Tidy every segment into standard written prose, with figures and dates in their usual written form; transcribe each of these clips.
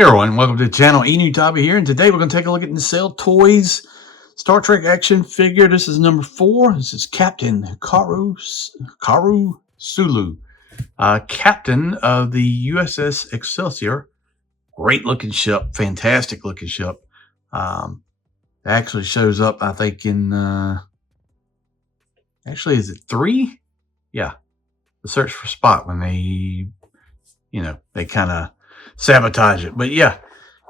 Hey everyone, welcome to the channel. Enewtabie here, and today we're going to take a look at Nacelletoys Star Trek action figure. This is number 4. This is Captain Hikaru Sulu, captain of the USS Excelsior. Great looking ship, fantastic looking ship. Actually shows up, I think, in actually, is it 3? Yeah, the Search for Spock, when they kind of sabotage it. But yeah,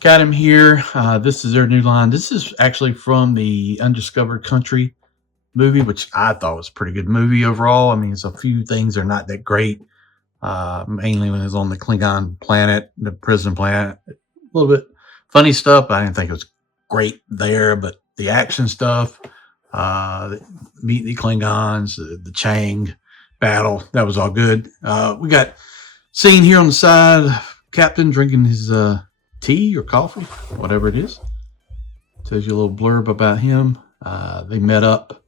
got him here. This is their new line. This is actually from the Undiscovered Country movie, which I thought was a pretty good movie overall. I mean, there's a few things are not that great, mainly when it's on the Klingon planet, the prison planet. A little bit funny stuff. I didn't think it was great there, but the action stuff, meeting the Klingons, the Chang battle, that was all good. We got scene here on the side, Captain drinking his tea or coffee, whatever it is. Tells you a little blurb about him. They met up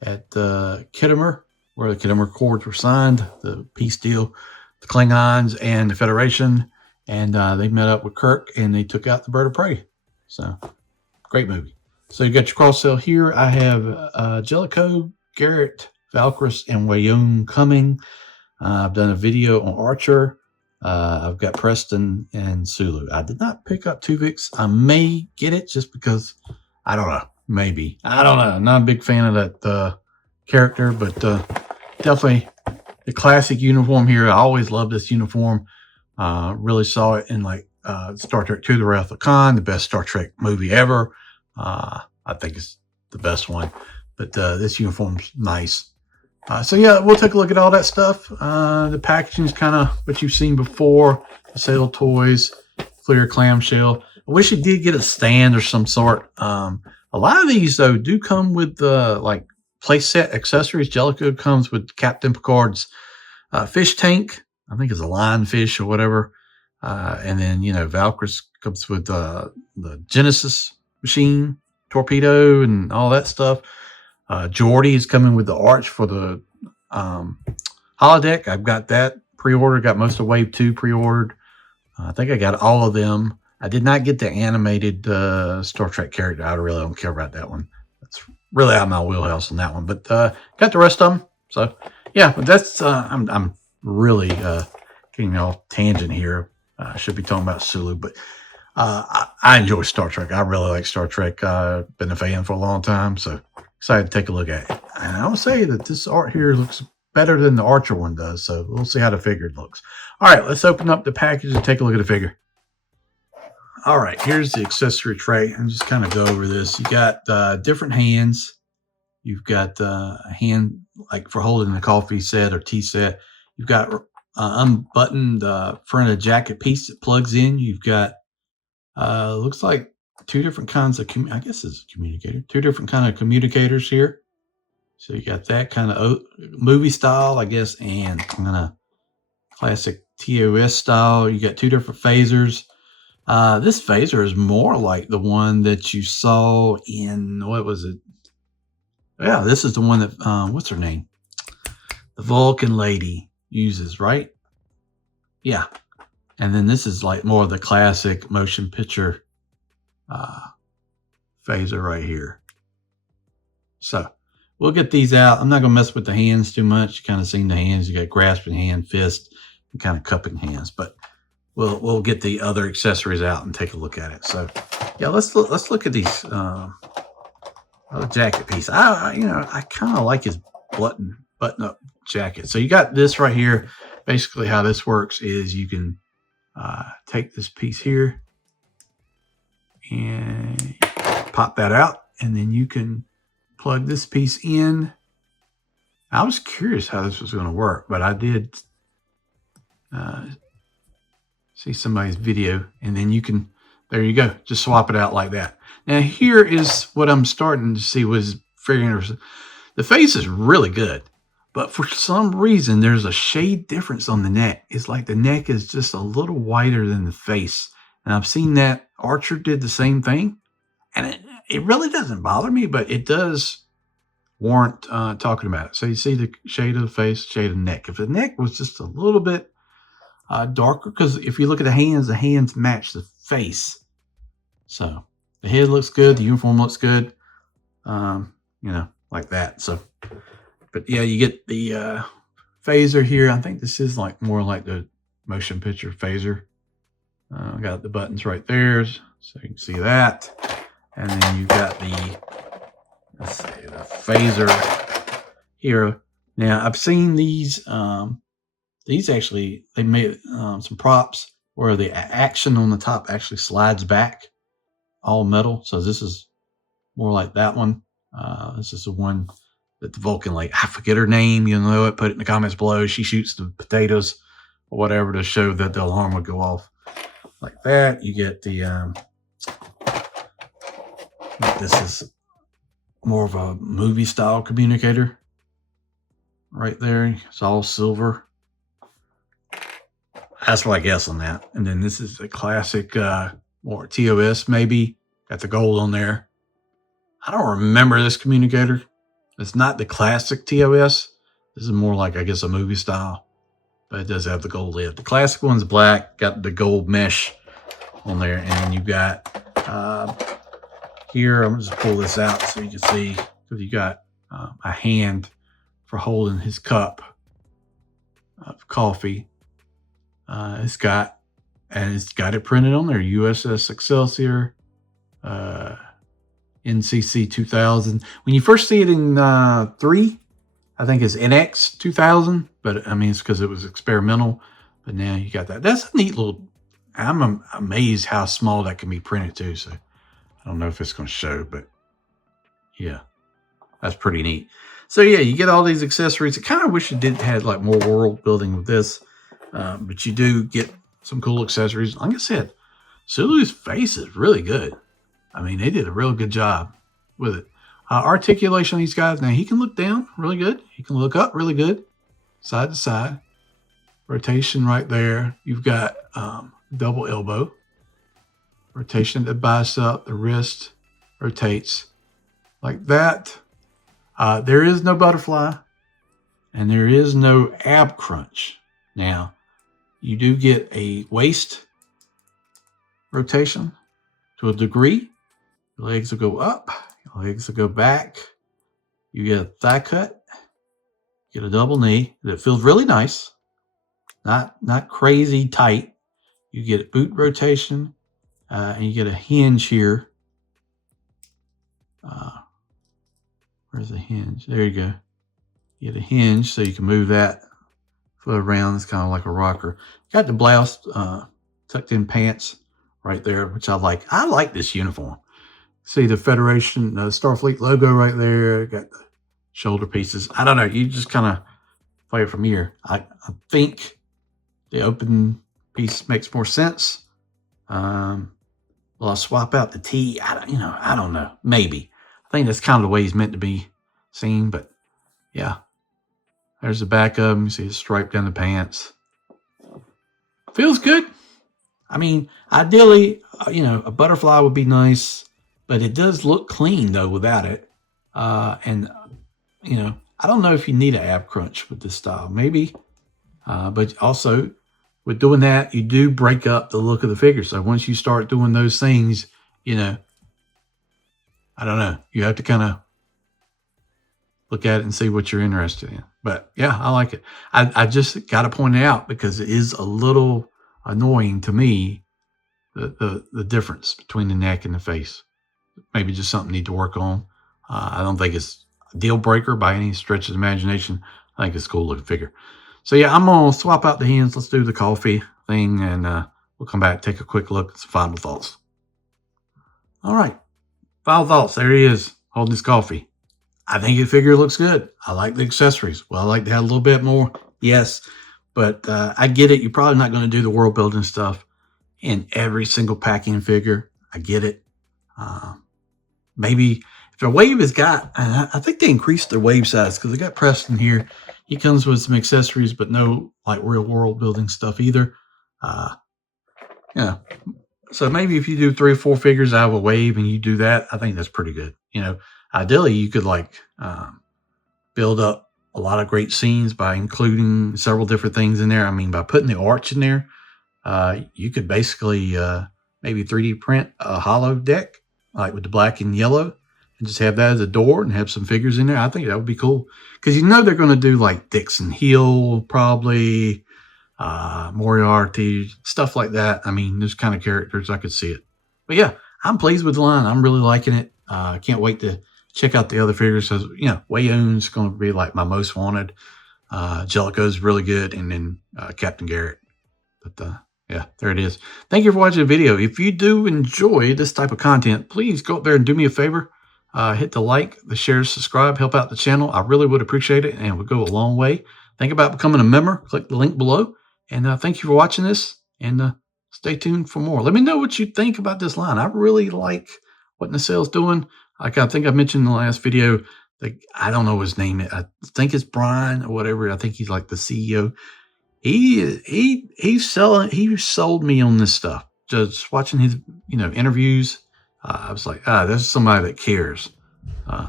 at Kittimer, where the Kittimer Accords were signed, the peace deal, the Klingons and the Federation, and they met up with Kirk and they took out the bird of prey. So, great movie. So you got your cross sale here. I have Jellicoe, Garrett, Valkyris, and Wayone coming. I've done a video on Archer. I've got Preston and Sulu. I did not pick up Tuvix. I may get it just because, I don't know, maybe. I don't know. I'm not a big fan of that character, but definitely the classic uniform here. I always loved this uniform. Really saw it in like Star Trek II, The Wrath of Khan, the best Star Trek movie ever. I think it's the best one, but this uniform's nice. So yeah, we'll take a look at all that stuff. The packaging is kind of what you've seen before. Nacelletoys, clear clamshell. I wish it did get a stand or some sort. A lot of these though do come with like playset accessories. Jellicoe comes with Captain Picard's fish tank. I think it's a lionfish or whatever. And then Valkyris comes with the Genesis machine, torpedo, and all that stuff. Geordi is coming with the arch for the holodeck. I've got that pre-ordered. Got most of Wave 2 pre-ordered. I think I got all of them. I did not get the animated Star Trek character. I really don't care about that one. That's really out of my wheelhouse on that one. But got the rest of them. So yeah, but that's I'm really getting off tangent here. I should be talking about Sulu, but I enjoy Star Trek. I really like Star Trek. I've been a fan for a long time, so excited to take a look at it. And I'll say that this art here looks better than the Archer one does, so we'll see how the figure looks. All right, let's open up the package and take a look at the figure. All right, here's the accessory tray, and just kind of go over this. You got different hands. You've got a hand like for holding the coffee set or tea set. You've got unbuttoned front of the jacket piece that plugs in. You've got looks like two different kinds of I guess it's a communicator. Two different kind of communicators here. So you got that kind of movie style, I guess, and kind of classic TOS style. You got two different phasers. This phaser is more like the one that you saw in, what was it? Yeah, this is the one that what's her name? The Vulcan lady uses, right? Yeah. And then this is like more of the classic motion picture phaser right here. So we'll get these out. I'm not going to mess with the hands too much. You kind of seen the hands. You got grasping hand, fist, and kind of cupping hands. But we'll get the other accessories out and take a look at it. So yeah, let's look at these jacket piece. I kind of like his button up jacket. So you got this right here. Basically, how this works is you can take this piece here and pop that out, and then you can plug this piece in. I was curious how this was going to work, but I did see somebody's video, and then you can, there you go, just swap it out like that. Now here is what I'm starting to see was figuring the face is really good, but for some reason there's a shade difference on the neck. It's like the neck is just a little whiter than the face, and I've seen that Archer did the same thing, and it really doesn't bother me, but it does warrant talking about it. So you see the shade of the face, shade of the neck. If the neck was just a little bit darker, because if you look at the hands match the face. So the head looks good. The uniform looks good. Like that. So, but yeah, you get the phaser here. I think this is like more like the motion picture phaser. Got the buttons right there, so you can see that. And then you got the, let's see, the phaser here. Now I've seen these actually, they made some props where the action on the top actually slides back, all metal. So this is more like that one. This is the one that the Vulcan, like, I forget her name, you know it, put it in the comments below. She shoots the potatoes or whatever to show that the alarm would go off. Like that. You get the, this is more of a movie style communicator right there. It's all silver. That's what I guess on that. And then this is a classic, more TOS maybe. Got the gold on there. I don't remember this communicator. It's not the classic TOS. This is more like, I guess, a movie style. But it does have the gold lid. The classic one's black. Got the gold mesh on there. And then you've got, here, I'm going to just pull this out so you can see. Because you got a hand for holding his cup of coffee. It's got it printed on there. USS Excelsior. NCC 2000. When you first see it in 3, I think it's NX 2000, but I mean, it's because it was experimental. But now you got that. That's a neat little, I'm amazed how small that can be printed too. So I don't know if it's going to show, but yeah, that's pretty neat. So yeah, you get all these accessories. I kind of wish it did have like more world building with this, but you do get some cool accessories. Like I said, Sulu's face is really good. I mean, they did a real good job with it. Articulation on these guys. Now, he can look down really good. He can look up really good. Side to side. Rotation right there. You've got double elbow. Rotation of the bicep. The wrist rotates like that. There is no butterfly. And there is no ab crunch. Now, you do get a waist rotation to a degree. Your legs will go up, your legs will go back. You get a thigh cut, get a double knee that feels really nice, not crazy tight. You get a boot rotation, and you get a hinge here. Where's the hinge? There you go. You get a hinge so you can move that foot around. It's kind of like a rocker. Got the blouse, tucked in pants right there, which I like. I like this uniform. See the Federation, Starfleet logo right there. Got the shoulder pieces. I don't know. You just kind of play it from here. I think the open piece makes more sense. Will I swap out the T? I don't know. Maybe. I think that's kind of the way he's meant to be seen. But yeah, there's the back of him. You see the stripe down the pants. Feels good. I mean, ideally, a butterfly would be nice. But it does look clean, though, without it. And I don't know if you need an ab crunch with this style. Maybe. But also, with doing that, you do break up the look of the figure. So once you start doing those things, I don't know. You have to kind of look at it and see what you're interested in. But, yeah, I like it. I just got to point it out because it is a little annoying to me, the difference between the neck and the face. Maybe just something need to work on. I don't think it's a deal breaker by any stretch of the imagination. I think it's a cool looking figure. So yeah, I'm going to swap out the hands. Let's do the coffee thing and we'll come back, take a quick look at some final thoughts. All right. Final thoughts. There he is holding his coffee. I think the figure looks good. I like the accessories. Well, I like to have a little bit more. Yes. But I get it. You're probably not going to do the world building stuff in every single packing figure. I get it. Maybe if their wave has got, I think they increased their wave size because they got Preston here. He comes with some accessories, but no like real world building stuff either. So maybe if you do 3 or 4 figures out of a wave and you do that, I think that's pretty good. Ideally you could build up a lot of great scenes by including several different things in there. I mean, by putting the arch in there, you could basically maybe 3D print a hollow deck, like with the black and yellow, and just have that as a door and have some figures in there. I think that would be cool. Because you know they're going to do like Dixon Hill, probably, Moriarty, stuff like that. I mean, those kind of characters, I could see it. But yeah, I'm pleased with the line. I'm really liking it. Can't wait to check out the other figures. So, you know, Wayoon's going to be like my most wanted. Jellicoe's really good. And then Captain Garrett. But yeah, there it is. Thank you for watching the video. If you do enjoy this type of content, please go up there and do me a favor. Hit the like, the share, subscribe, help out the channel. I really would appreciate it, and it would go a long way. Think about becoming a member. Click the link below. And thank you for watching this, and stay tuned for more. Let me know what you think about this line. I really like what Nacell's doing. Like I think I mentioned in the last video, I don't know his name. I think it's Brian or whatever. I think he's like the CEO. He sold me on this stuff. Just watching his interviews, I was like, this is somebody that cares.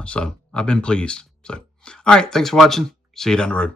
So I've been pleased. So all right, thanks for watching. See you down the road.